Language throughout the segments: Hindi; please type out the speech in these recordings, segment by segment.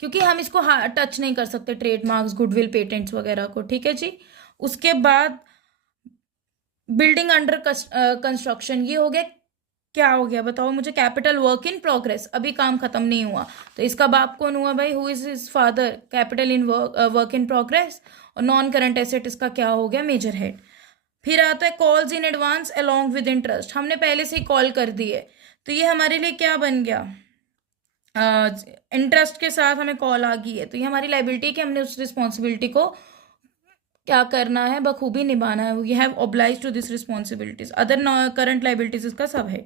क्योंकि हम इसको टच नहीं कर सकते, ट्रेडमार्क्स, गुडविल, पेटेंट्स वगैरह को, ठीक है जी। उसके बाद बिल्डिंग अंडर कंस्ट्रक्शन, ये हो गया, क्या हो गया बताओ मुझे, कैपिटल वर्क इन प्रोग्रेस, अभी काम खत्म नहीं हुआ, तो इसका बाप कौन हुआ भाई, who is his father, capital in work in progress. और नॉन करंट एसेट इसका क्या हो गया, मेजर हेड। फिर आता है calls in advance along with interest, हमने पहले से ही कॉल कर दी है, तो ये हमारे लिए क्या बन गया, इंटरेस्ट के साथ हमें कॉल आ गई है, तो ये हमारी लाइबिलिटी है कि हमने उस रिस्पॉन्सिबिलिटी को क्या करना है, बखूबी निभाना है, we have oblige to this responsibilities. Other current liabilities इसका सब है।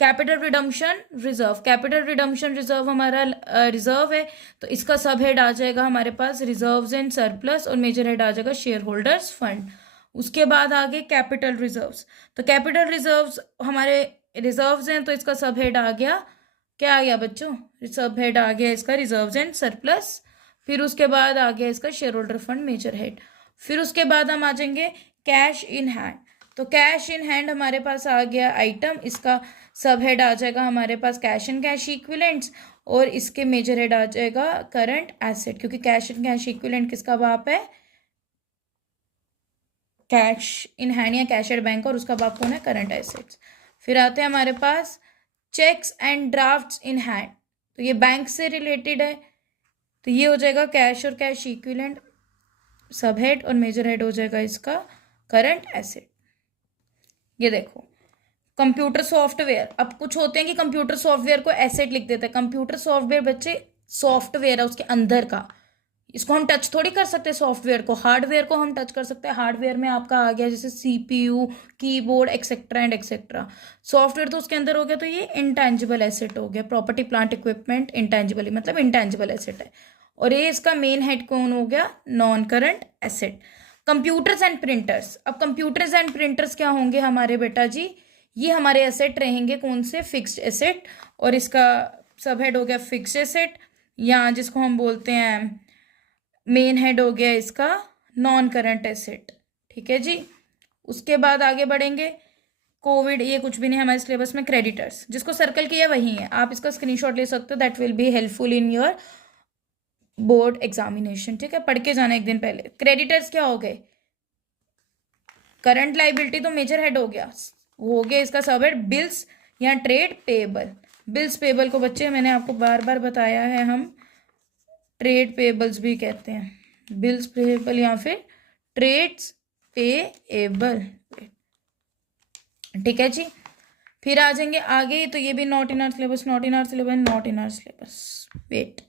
Capital redemption reserve, capital redemption reserve हमारा रिजर्व है, तो इसका सब हेड आ जाएगा हमारे पास रिजर्व्स एंड सरप्लस, और मेजर हेड आ जाएगा शेयर होल्डर्स फंड। उसके बाद आगे कैपिटल रिजर्व्स, तो कैपिटल रिजर्व्स हमारे रिजर्व्स हैं, तो इसका सब हेड आ गया, क्या आ गया बच्चों, सब हेड आ गया इसका रिजर्व्स एंड सरप्लस। फिर उसके बाद आ गया इसका share holder fund major head. फिर उसके बाद हम आ जाएंगे कैश इन हैंड, तो कैश इन हैंड हमारे पास आ गया आइटम, इसका सब हेड आ जाएगा हमारे पास कैश एंड कैश इक्विवेलेंट्स, और इसके मेजर हेड आ जाएगा करंट एसेट, क्योंकि कैश एंड कैश इक्विवेलेंट किसका बाप है, कैश इन हैंड या कैश एट बैंक, और उसका बाप कौन है, करंट एसेट्स। फिर आते हैं हमारे पास cheques and drafts in hand, तो ये बैंक से रिलेटेड है, तो ये हो जाएगा कैश और कैश इक्विवेलेंट सब हेड, और मेजर हेड हो जाएगा इसका करंट एसेट। ये देखो कंप्यूटर सॉफ्टवेयर, अब कुछ होते हैं कि कंप्यूटर सॉफ्टवेयर को एसेट लिख देते हैं, कंप्यूटर सॉफ्टवेयर बच्चे सॉफ्टवेयर है उसके अंदर का, इसको हम टच थोड़ी कर सकते सॉफ्टवेयर को, हार्डवेयर को हम टच कर सकते हैं, हार्डवेयर में आपका आ गया जैसे CPU, keyboard etcetera and etcetera, software तो उसके अंदर हो गया, तो ये इंटेंजिबल एसेट हो गया, प्रॉपर्टी प्लांट इक्विपमेंट इंटेंजिबल मतलब इंटेंजिबल एसेट है, और ये इसका मेन हेड कौन हो गया, non current asset. Computers and printers, अब कंप्यूटर्स एंड प्रिंटर्स क्या होंगे हमारे बेटा जी, ये हमारे एसेट रहेंगे कौन से, फिक्स्ड एसेट, और इसका सब हेड हो गया फिक्स्ड एसेट, या जिसको हम बोलते हैं मेन हेड हो गया इसका नॉन करंट एसेट, ठीक है जी। उसके बाद आगे बढ़ेंगे, कोविड, ये कुछ भी नहीं हमारे सिलेबस में, क्रेडिटर्स जिसको सर्कल किया वही है, आप इसका स्क्रीनशॉट ले सकते हो, that will be helpful in your board examination, ठीक है, पढ़ के जाना एक दिन पहले। क्रेडिटर्स क्या हो गए, करंट लाइबिलिटी तो मेजर हेड हो गया इसका सब हेड, बिल्स या ट्रेड पेबल, बिल्स पेबल को बच्चे मैंने आपको बार बार बताया है, हम ट्रेड पेबल्स भी कहते हैं, बिल्स पेबल या फिर ट्रेड्स पेएबल, ठीक है जी। फिर आ जाएंगे आगे, तो ये भी not in our syllabus, not in our syllabus, not in our syllabus, wait